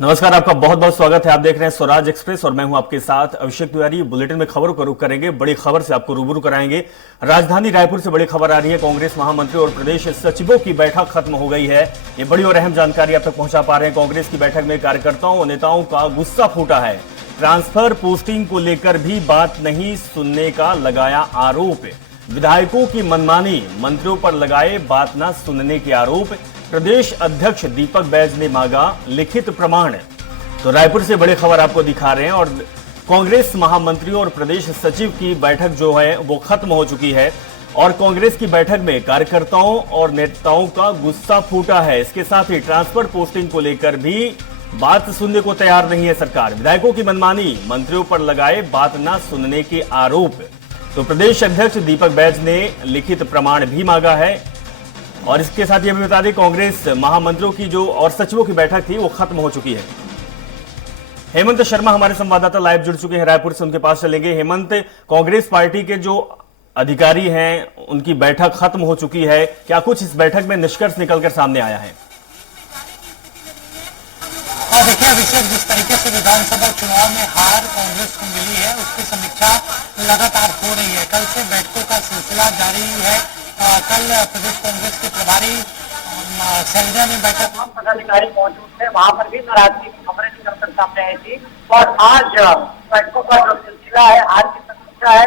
नमस्कार, आपका बहुत बहुत स्वागत है। आप देख रहे हैं स्वराज एक्सप्रेस और मैं हूं आपके साथ अभिषेक तिवारी। बुलेटिन में खबरों का रुख करेंगे। बड़ी खबर से आपको रूबरू कराएंगे। राजधानी रायपुर से बड़ी खबर आ रही है। कांग्रेस महामंत्री और प्रदेश सचिवों की बैठक खत्म हो गई है। ये बड़ी और अहम जानकारी आप तक पहुंचा पा रहे हैं। कांग्रेस की बैठक में कार्यकर्ताओं और नेताओं का गुस्सा फूटा है। ट्रांसफर पोस्टिंग को लेकर भी बात नहीं सुनने का लगाया आरोप। विधायकों की मनमानी, मंत्रियों पर लगाए बात न सुनने के आरोप। प्रदेश अध्यक्ष दीपक बैज ने मांगा लिखित प्रमाण। तो रायपुर से बड़ी खबर आपको दिखा रहे हैं। और कांग्रेस महामंत्री और प्रदेश सचिव की बैठक जो है वो खत्म हो चुकी है और कांग्रेस की बैठक में कार्यकर्ताओं और नेताओं का गुस्सा फूटा है। इसके साथ ही ट्रांसफर पोस्टिंग को लेकर भी बात सुनने को तैयार नहीं है सरकार। विधायकों की मनमानी, मंत्रियों पर लगाए बात न सुनने के आरोप। तो प्रदेश अध्यक्ष दीपक बैज ने लिखित प्रमाण भी मांगा है। और इसके साथ ये भी बता दें, कांग्रेस महामंत्रियों की जो और सचिवों की बैठक थी वो खत्म हो चुकी है। हेमंत शर्मा हमारे संवाददाता लाइव जुड़ चुके हैं रायपुर से, उनके पास चलेंगे। हेमंत, कांग्रेस पार्टी के जो अधिकारी हैं उनकी बैठक खत्म हो चुकी है, क्या कुछ इस बैठक में निष्कर्ष निकलकर सामने आया है? देखिए अभिषेक, जिस तरीके से विधानसभा चुनाव में हार कांग्रेस को मिली है उसकी समीक्षा लगातार हो रही है। कल से बैठकों का सिलसिला जारी है। कल प्रदेश कांग्रेस के प्रभारी शैलजा में बैठक, तमाम पदाधिकारी मौजूद थे, वहां पर भी नाराजगी की खबरें निकलकर सामने आई थी। और आज बैठकों का जो सिलसिला है, आज की समीक्षा है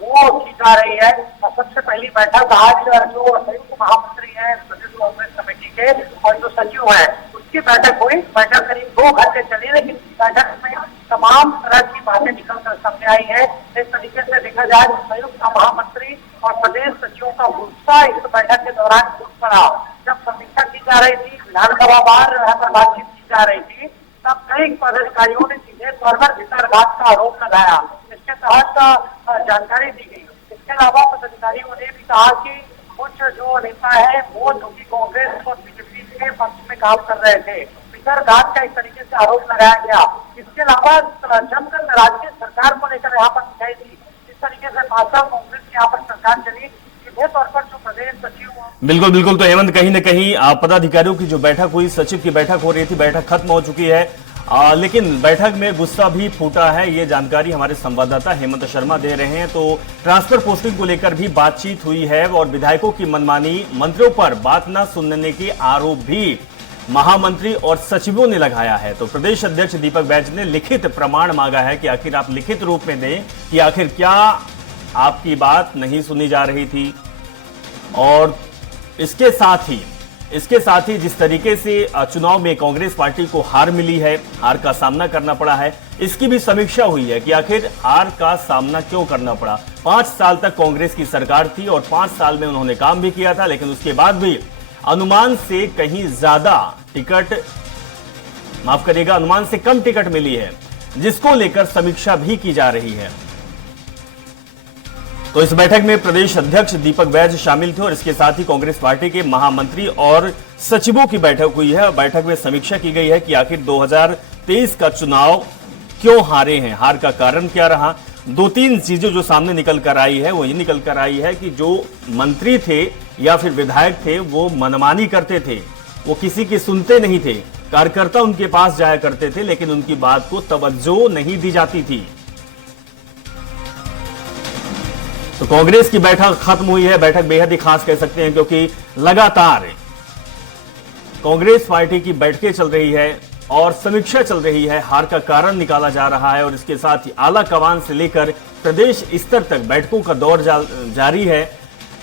वो की जा रही है। सबसे पहली बैठक आज जो संयुक्त महामंत्री है प्रदेश कांग्रेस कमेटी के और जो सचिव है उसकी बैठक हुई। बैठक करीब 2 घंटे चली, लेकिन बैठक में तमाम तरह की बातें निकलकर सामने आई है। इस तरीके से देखा जाए तो संयुक्त महामंत्री और प्रदेश सचिवों का गुस्सा इस बैठक के दौरान फूट पड़ा। जब समीक्षा की जा रही थी, विधानसभा बाहर यहाँ पर बातचीत की जा रही थी, तब कई पदाधिकारियों ने सीधे तौर पर विचारघात का आरोप लगाया। इसके तहत जानकारी दी गई। इसके अलावा पदाधिकारियों ने भी कहा कि कुछ जो नेता है वो जो कि कांग्रेस और बीजेपी के पक्ष में काम कर रहे थे, विचारघात का एक तरीके से आरोप लगाया गया। इसके अलावा जमकर नाराजगी सरकार को लेकर यहाँ पर दिखाई दी। इस तरीके से भाजपा कांग्रेस की यहाँ पर सरकार चली। सीधे तौर पर जो प्रदेश सचिव, बिल्कुल बिल्कुल। तो हेमंत, कहीं ना कहीं पदाधिकारियों की जो बैठक हुई, सचिव की बैठक हो रही थी, बैठक खत्म हो चुकी है, लेकिन बैठक में गुस्सा भी फूटा है। ये जानकारी हमारे संवाददाता हेमंत शर्मा दे रहे हैं। तो ट्रांसफर पोस्टिंग को लेकर भी बातचीत हुई है और विधायकों की मनमानी, मंत्रियों पर बात न सुनने के आरोप भी महामंत्री और सचिवों ने लगाया है। तो प्रदेश अध्यक्ष दीपक बैज ने लिखित प्रमाण मांगा है कि आखिर आप लिखित रूप में दें कि आखिर क्या आपकी बात नहीं सुनी जा रही थी। और इसके साथ ही जिस तरीके से चुनाव में कांग्रेस पार्टी को हार मिली है, हार का सामना करना पड़ा है, इसकी भी समीक्षा हुई है कि आखिर हार का सामना क्यों करना पड़ा। 5 साल तक कांग्रेस की सरकार थी और 5 साल में उन्होंने काम भी किया था, लेकिन उसके बाद भी अनुमान से कहीं ज्यादा टिकट, माफ करिएगा, अनुमान से कम टिकट मिली है, जिसको लेकर समीक्षा भी की जा रही है। तो इस बैठक में प्रदेश अध्यक्ष दीपक बैज शामिल थे और इसके साथ ही कांग्रेस पार्टी के महामंत्री और सचिवों की बैठक हुई है। बैठक में समीक्षा की गई है कि आखिर 2023 का चुनाव क्यों हारे हैं, हार का कारण क्या रहा। 2-3 चीजें जो सामने निकल कर आई है वो ये निकल कर आई है कि जो मंत्री थे या फिर विधायक थे वो मनमानी करते थे, वो किसी की सुनते नहीं थे। कार्यकर्ता उनके पास जाया करते थे लेकिन उनकी बात को तवज्जो नहीं दी जाती थी। तो कांग्रेस की बैठक खत्म हुई है। बैठक बेहद ही खास कह सकते हैं क्योंकि लगातार कांग्रेस पार्टी की बैठकें चल रही है और समीक्षा चल रही है, हार का कारण निकाला जा रहा है। और इसके साथ ही आला कमान से लेकर प्रदेश स्तर तक बैठकों का दौर जारी है।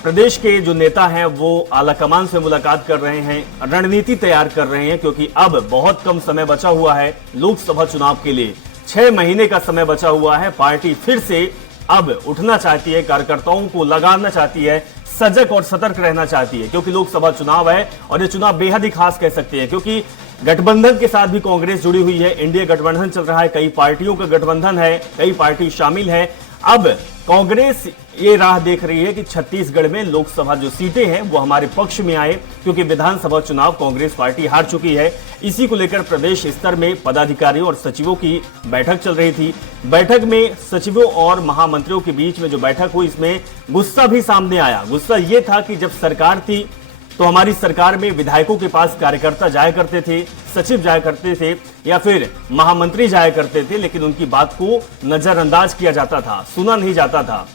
प्रदेश के जो नेता हैं वो आला कमान से मुलाकात कर रहे हैं, रणनीति तैयार कर रहे हैं, क्योंकि अब बहुत कम समय बचा हुआ है लोकसभा चुनाव के लिए। 6 महीने का समय बचा हुआ है। पार्टी फिर से अब उठना चाहती है, कार्यकर्ताओं को लगाना चाहती है, सजग और सतर्क रहना चाहती है, क्योंकि लोकसभा चुनाव है और ये चुनाव बेहद ही खास कह सकते हैं क्योंकि गठबंधन के साथ भी कांग्रेस जुड़ी हुई है। इंडिया गठबंधन चल रहा है, कई पार्टियों का गठबंधन है, कई पार्टी शामिल है। अब कांग्रेस ये राह देख रही है कि छत्तीसगढ़ में लोकसभा जो सीटें हैं वो हमारे पक्ष में आए, क्योंकि विधानसभा चुनाव कांग्रेस पार्टी हार चुकी है। इसी को लेकर प्रदेश स्तर में पदाधिकारियों और सचिवों की बैठक चल रही थी। बैठक में सचिवों और महामंत्रियों के बीच में जो बैठक हुई, इसमें गुस्सा भी सामने आया। गुस्सा ये था कि जब सरकार थी तो हमारी सरकार में विधायकों के पास कार्यकर्ता जाया करते थे, सचिव जाया करते थे, या फिर महामंत्री जाया करते थे, लेकिन उनकी बात को नजरअंदाज किया जाता था, सुना नहीं जाता था।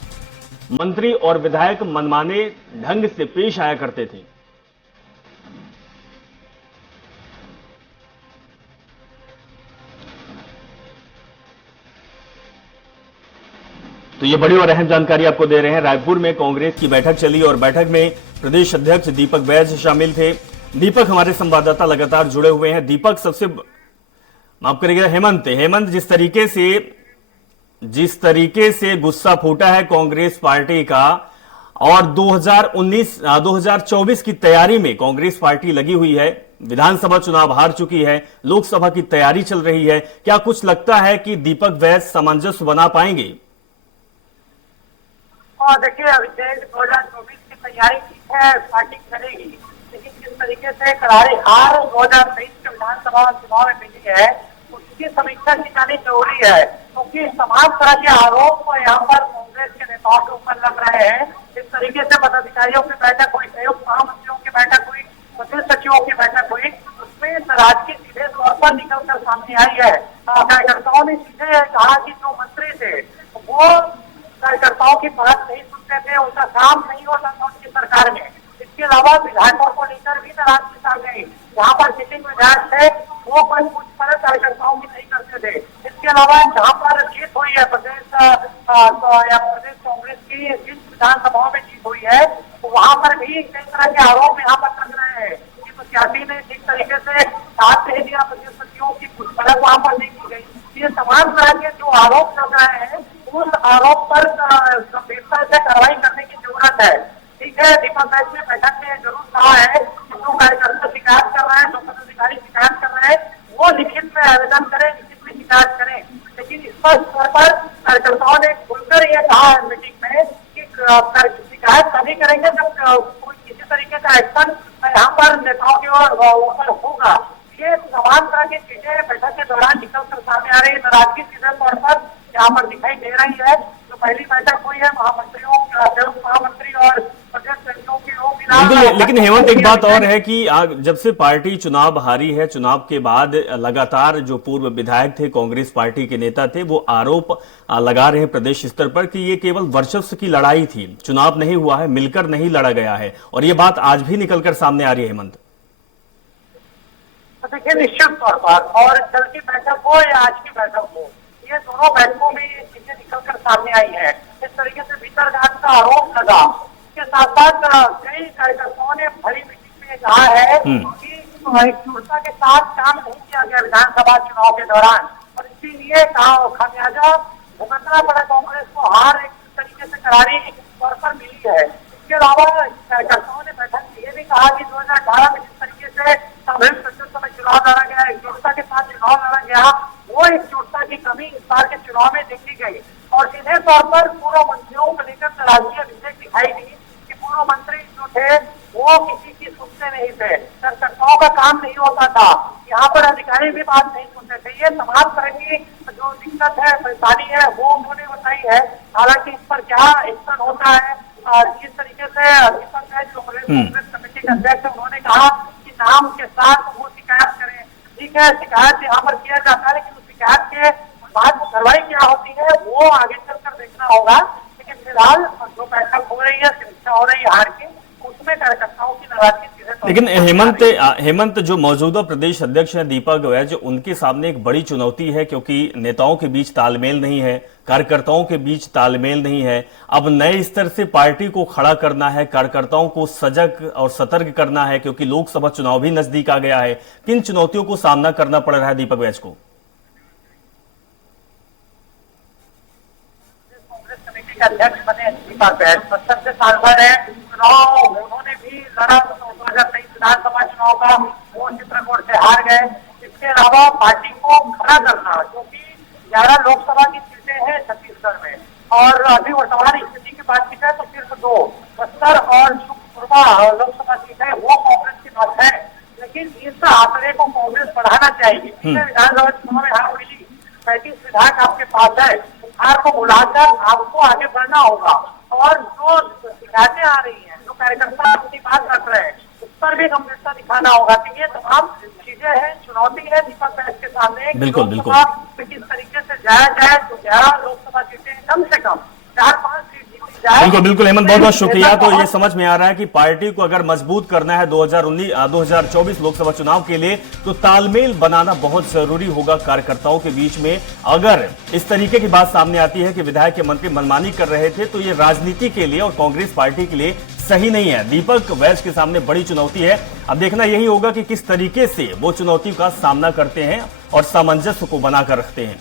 मंत्री और विधायक मनमाने ढंग से पेश आया करते थे। तो ये बड़ी और अहम जानकारी आपको दे रहे हैं। रायपुर में कांग्रेस की बैठक चली और बैठक में प्रदेश अध्यक्ष दीपक बैज शामिल थे। दीपक हमारे संवाददाता लगातार जुड़े हुए हैं। दीपक, सबसे माफ करिएगा, हेमंत, जिस तरीके से गुस्सा फूटा है कांग्रेस पार्टी का, और 2024 की तैयारी में कांग्रेस पार्टी लगी हुई है, विधानसभा चुनाव हार चुकी है, लोकसभा की तैयारी चल रही है, क्या कुछ लगता है कि दीपक बैज सामंजस्य बना पाएंगे? और देखिए, अभिषेक 2024 की तैयारी की है, पार्टी करेगी, लेकिन जिस तरीके से करारी हार 2023 के विधानसभा चुनाव में मिली है, उसकी समीक्षा की जानी जरूरी है, क्योंकि तमाम तरह के आरोप यहाँ पर कांग्रेस के नेताओं के ऊपर लग रहे हैं। इस तरीके से पदाधिकारियों की बैठक हुई, संयुक्त महामंत्रियों की बैठक हुई, मुख्य सचिवों की बैठक हुई, उसमें नाराजगी सीधे तौर पर निकल कर सामने आई है। कार्यकर्ताओं ने सीधे कहा कि जो मंत्री थे वो कार्यकर्ताओं की बात नहीं सुनते थे, उनका काम नहीं होता था उनकी सरकार में। इसके अलावा विधायकों को लेकर भी नाराजगी सामने गई। यहाँ पर सिटिंग विधायक थे, वो कोई पूछपरछ कार्यकर्ताओं की नहीं करते थे। इसके अलावा जहाँ पर जीत हुई है प्रदेश कांग्रेस की, जिस विधानसभाओं में जीत हुई है, तो वहाँ पर भी कई तरह के आरोप यहाँ पर लग रहे हैं कि प्रत्याशी ने जिस तरीके से साथ नहीं दिया, प्रदेश सचिवों की पूछपरछ वहाँ पर नहीं की गई। ये तमाम तरह के जो आरोप लग रहे हैं, उस आरोप पर गंभीरता से कार्रवाई करने की जरूरत है। ठीक है, दीपक बैज ने बैठक में जरूर कहा है कि जो कार्यकर्ता शिकायत कर रहे हैं, जो पदाधिकारी शिकायत कर रहे हैं, वो लिखित में आवेदन करें, लिखित में शिकायत करें। लेकिन स्पष्ट तौर पर कार्यकर्ताओं ने खुलकर ये कहा है मीटिंग में कि शिकायत तभी करेंगे जब कोई किसी तरीके का एक्शन यहाँ पर नेताओं की ओर होगा। ये तमाम तरह की चीजें बैठक के दौरान निकल कर सामने आ रही है। नाराजगी सीधे तौर पर यहाँ पर दिखाई दे रही है। जो पहली बैठक हुई है महामंत्रियों, महामंत्री और प्रदेश सचिवों की, लेकिन हेमंत, एक बात और है कि जब से पार्टी चुनाव हारी है, चुनाव के बाद लगातार जो पूर्व विधायक थे, कांग्रेस पार्टी के नेता थे, वो आरोप लगा रहे हैं प्रदेश स्तर पर कि ये केवल वर्चस्व की लड़ाई थी, चुनाव नहीं हुआ है, मिलकर नहीं लड़ा गया है, और ये बात आज भी निकलकर सामने आ रही है। हेमंत, देखिए, निश्चित तौर पर, और कल की बैठक हो या आज की बैठक हो, ये दोनों बैठकों में ये चीजें निकलकर सामने आई है। इस तरीके से भीतरघात का आरोप लगा। इसके साथ साथ कई कार्यकर्ताओं ने बड़ी मीटिंग में कहा है कि एकजुटता के साथ काम नहीं किया गया विधानसभा चुनाव के दौरान, और इसीलिए खामियाजा भुगतना पड़ा कांग्रेस को। हार एक तरीके से करारी तौर पर मिली है। इसके अलावा कार्यकर्ताओं ने बैठक में ये भी कहा कि 2018 में जिस तरीके से चुनाव लड़ा गया, एकजुटता के साथ चुनाव लड़ा गया, वो एकजुटता की कमी इस बार के चुनाव में देखी गई। और सीधे तौर पर पूर्व मंत्रियों को लेकर नाराजगी अभिषेक दिखाई दी कि पूर्व मंत्री जो थे वो किसी की सुनते नहीं थे, कार्यकर्ताओं का काम नहीं होता था, यहाँ पर अधिकारी भी बात नहीं सुनते थे। ये तमाम तरह की जो दिक्कत है, परेशानी है, वो उन्होंने बताई है। हालांकि इस पर क्या एक्शन होता है, जिस तरीके से दीपक बैज जो कांग्रेस कमेटी के अध्यक्ष, उन्होंने कहा कि नाम के साथ वो शिकायत करें। ठीक है, शिकायत यहाँ पर किया जाता है, लेकिन उस शिकायत के बाद कार्रवाई क्या होती है वो आगे चलकर देखना होगा। लेकिन फिलहाल जो बैठक हो रही है, समीक्षा हो रही है हार की, उसमें कार्यकर्ताओं की नाराजगी सीधे। लेकिन हेमंत, जो मौजूदा प्रदेश अध्यक्ष हैं दीपक बैज, उनके सामने एक बड़ी चुनौती है, क्योंकि नेताओं के बीच तालमेल नहीं है, कार्यकर्ताओं के बीच तालमेल नहीं है। अब नए स्तर से पार्टी को खड़ा करना है, कार्यकर्ताओं को सजग और सतर्क करना है, क्योंकि लोकसभा चुनाव भी नजदीक आ गया है। किन चुनौतियों को सामना करना पड़ रहा है दीपक बैज को? कांग्रेस कमेटी के अध्यक्ष बने दीपक बैज 70 से साल भर है। चुनाव उन्होंने भी लड़ा, 2023 विधानसभा चुनाव का वो चित्रकूट से हार गए। इसके अलावा पार्टी को खड़ा करना, क्योंकि 11 लोकसभा की सीटें हैं छत्तीसगढ़ में, और अभी वर्तमान स्थिति की बात की जाए तो सिर्फ 2 बस्तर और सुकमा लोकसभा सीट है, वो कांग्रेस की बात है। लेकिन इस आंकड़े को कांग्रेस बढ़ाना चाहेगी। विधानसभा चुनाव में हार मिली, 35 विधायक आपके पास है, हार को बुलाकर आपको आगे बढ़ना होगा। और जो शिकायतें आ रही हैं, जो कार्यकर्ता अपनी बात रख रहे हैं, उस पर भी गंभीरता दिखाना होगा। तो ये तमाम चीजें विषय है, चुनौती है दीपक बैठ के सामने। बिल्कुल, लोकसभा में किस तरीके से जाया जाए तो 11 लोकसभा सीटें कम से कम 4-5 सीट जीती जाए। बिल्कुल बिल्कुल हेमंत, बहुत बहुत शुक्रिया। तो ये समझ में आ रहा है कि पार्टी को अगर मजबूत करना है 2024 लोकसभा चुनाव के लिए तो तालमेल बनाना बहुत जरूरी होगा कार्यकर्ताओं के बीच में। अगर इस तरीके की बात सामने आती है कि विधायक के मंत्री मनमानी कर रहे थे तो ये राजनीति के लिए और कांग्रेस पार्टी के लिए सही नहीं है। दीपक वैद्य के सामने बड़ी चुनौती है। अब देखना यही होगा कि किस तरीके से वो चुनौती का सामना करते हैं और सामंजस्य को बनाकर रखते हैं।